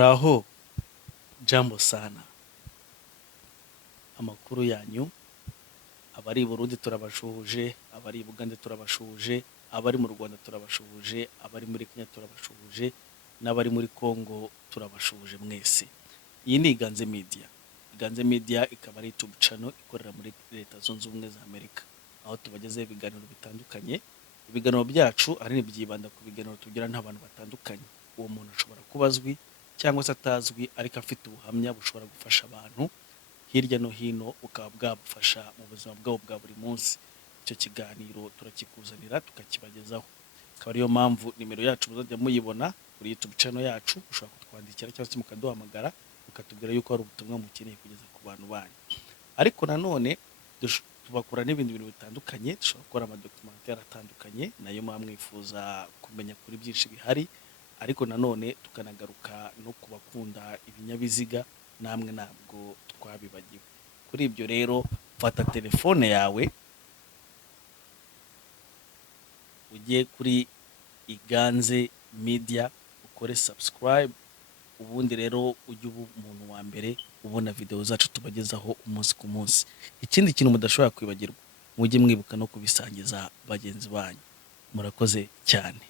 Raho, jambo sana. Amakuru yanyu, abari i Burundi turabashuhuje, abari i Bugande turabashuhuje, abari mu Rwanda turabashuhuje, abari muri Kenya turabashuhuje, n'abari muri Congo turabashuhuje mwese. Iyi ni Iganze Media. Iganze Media ikaba ari YouTube channel ikorera muri Leta Zunze Ubumwe za Amerika. Aho tubagezeho ibiganiro bitandukanye. Ibiganiro byacu ahanini byibanda ku biganiro tugira n'abantu batandukanye. Uwo muntu ashobora kuba azwi cyangwa se atazwi ariko afite ubuhamya bushobora gufasha abantu hirya no hino, bukaba bwabufasha mu buzima bwabo bwa buri munsi. Icyo kiganiro turakikuzanira tukakibagezaho. Akaba ariyo mpamvu nimero yacu muzajya muyibona kuri YouTube channel yacu, ushobora kutwandikira cyangwa se mukaduhamagara mukatubwira yuko hari ubutumwa mukeneye kugeza ku bantu banyu. Ariko nanone tubakora n'ibindi bintu bitandukanye, dushobora gukora amadokumentari atandukanye nayo muba mwifuza kumenya kuri byinshi bihari, ariko nanone tukanagaruka no ku bakunda ibinyabiziga, namwe ntabwo twabibagiwe. Kuri ibyo rero fata telefone yawe ujye kuri Iganze Media ukore subscribe, ubundi rero ujye uba umuntu wa mbere ubona video zacu tubagezaho umunsi ku munsi. Ikindi kintu mudashobora kwibagirwa, mujye mwibuka no kubisangiza bagenzi banyu. Murakoze cyane.